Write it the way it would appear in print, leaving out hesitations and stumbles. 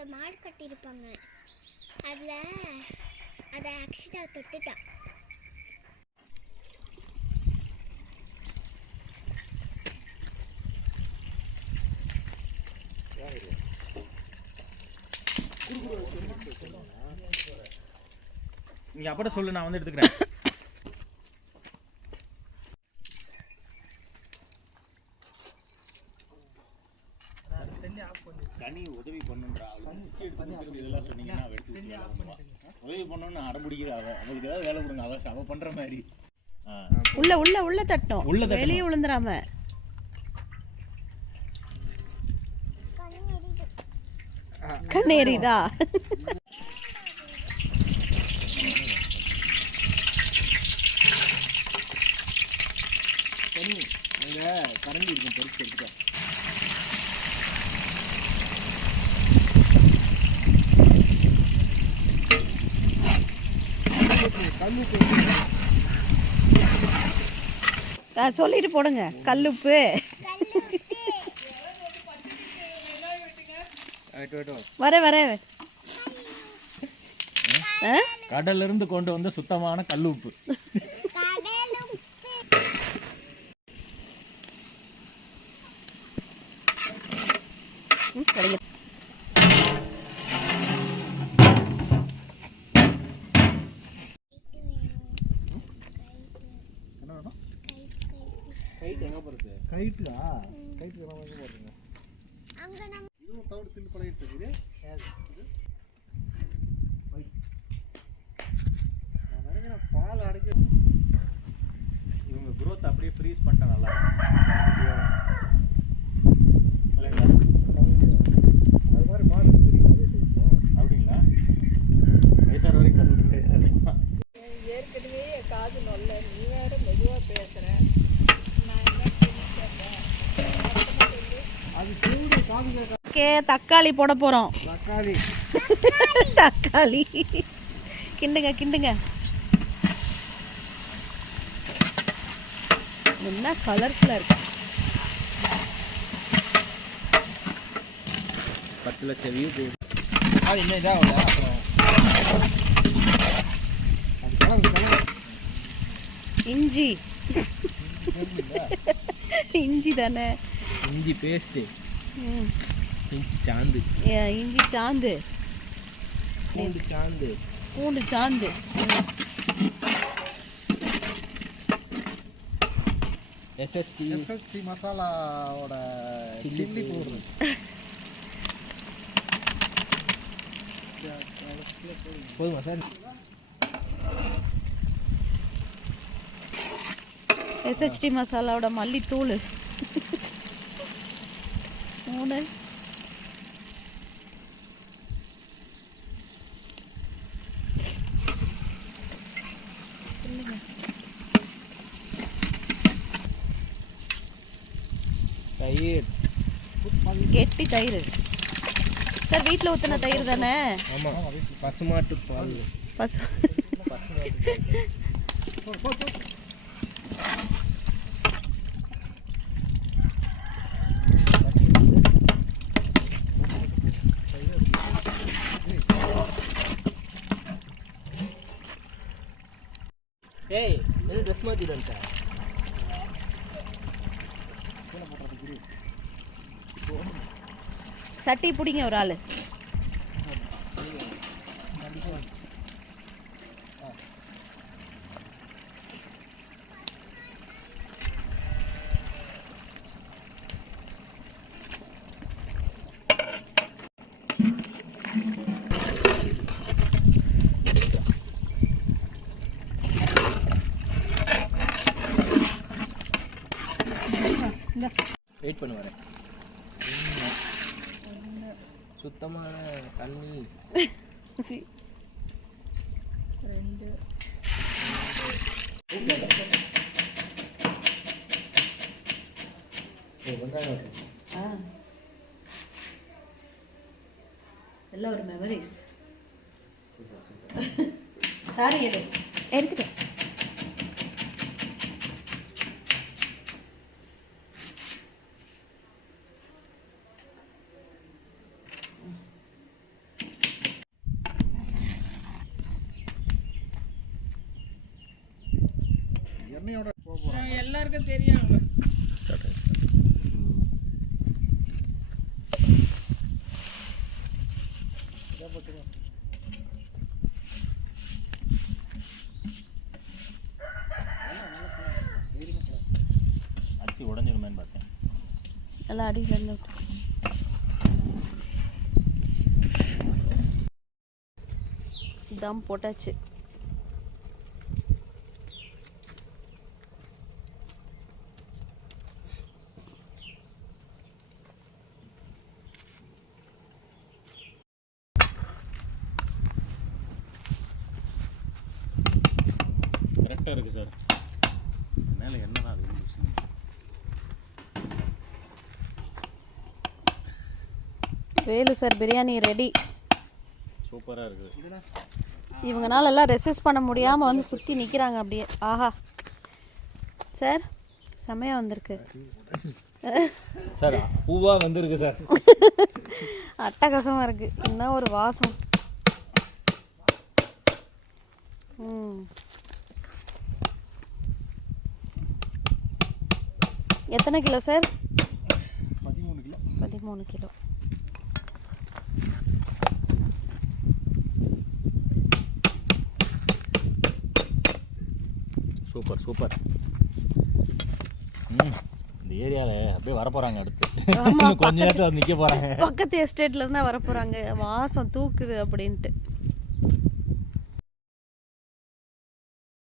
அந்த மாடு கட்டியிருப்பாங்க. அதில் அதை அக்ஷிதா தொட்டுட்டா. நீ அப்பட சொல்லு, நான் வந்து எடுத்துக்கிறேன். கனி உதவி பண்ணுன்றா, இதெல்லாம் சொன்னீங்கன்னா உதவி பண்ணணும்னு அடம்பிடிக்கிற அவளுக்கு ஏதாவது வேலை கொடுங்க, அவ பண்ற மாதிரி. உள்ள உள்ள உள்ள தட்டும், வெளியே விழுந்துடாம. கண்ணு எரியுதா? கரண்டி இருக்கும், பறிச்சு எடுத்துக்க. சொல்லிட்டு போடுங்க. கல்லுப்பு வர வர கடல்ல இருந்து கொண்டு வந்த சுத்தமான கல்லுப்பு. கைட் எங்க போறது? கைட்டா? கைட் எங்க போறீங்க? அங்க நம்ம இதுவும் தவிர தின்னு பழகிட்டு இருக்குது. இது நான் நினைக்கிறேன் பால் அடைக்க இவங்க growth அப்படியே ஃப்ரீஸ் பண்ணிட்டா நல்லா இல்லைங்களா? அது மாதிரி மாடு தெரியும், அதே சைஸ். அப்படிங்களா? வயசான வரைக்கும் கண்டு ஏற்கனவே காது நல்ல, நீ வேற மெதுவா பேசுற. தக்காளி போட போறோம். தக்காளி தக்காளி கிண்டுங்க கிண்டுங்க. என்ன கலர்ஃபுல்லா இருக்கு. 10 லட்சம் வியூ போகுது. இன்னும் இதாகல. இஞ்சி இஞ்சி தானே, இஞ்சி பேஸ்ட்டு, இஞ்சி சாந்து, இஞ்சி சாந்து, பூண்டு சாந்து, பூண்டு சாந்து, எஸ்எஸ்டி மசாலாவோட சில்லி பவுடர். போதுமா சார்? எஸ்ஹெச்டி மசாலாவோட மல்லித்தூள் 3. தயிர், கெட்டி தயிர். சார் வீட்டில் ஊற்றின தயிர் தானே? ஆமாம், பசுமாட்டு பால். ஏய், என்ன ட்ரெஸ் மாற்றிட்டா? சட்டி பிடிங்க ஒரு ஆள். வெயிட் பண்ணு வரேன். சுத்தமான தண்ணி 2. எல்லாம் ஒரு மெமரிஸ். சாரி எடுத்துட்டேன். எண்ணெயோட போக போகிறோம். எல்லாருக்கும் தெரியும். அரிசி உடஞ்சிடுமேன்னு பார்த்தேன். எல்லாம் அடியில் இருந்து விட்டு. தம் போட்டாச்சு. கரெக்டாக இருக்குது சார். மேலே என்ன தான் அது வேலு சார் பிரியாணி ரெடி. சூப்பராக இருக்குது. இவங்கனால எல்லாம் ரெசிஸ்ட் பண்ண முடியாமல் வந்து சுற்றி நிற்கிறாங்க அப்படியே. ஆஹா சார் செமையாக வந்திருக்கு சார். பூவாக வந்திருக்கு சார். அட்டகாசமாக இருக்குது. என்ன ஒரு வாசம். எத்தனை kilo sir? 13 kilo. 13 kilo. Super super. இந்த ஏரியாவில் அப்படியே வரப்போகிறாங்க அடுத்து. கொஞ்ச நேரத்தில் நிற்க போகிறாங்க. பக்கத்து எஸ்டேட்ல இருந்தா வர போறாங்க. வாசம் தூக்குது அப்படின்ட்டு.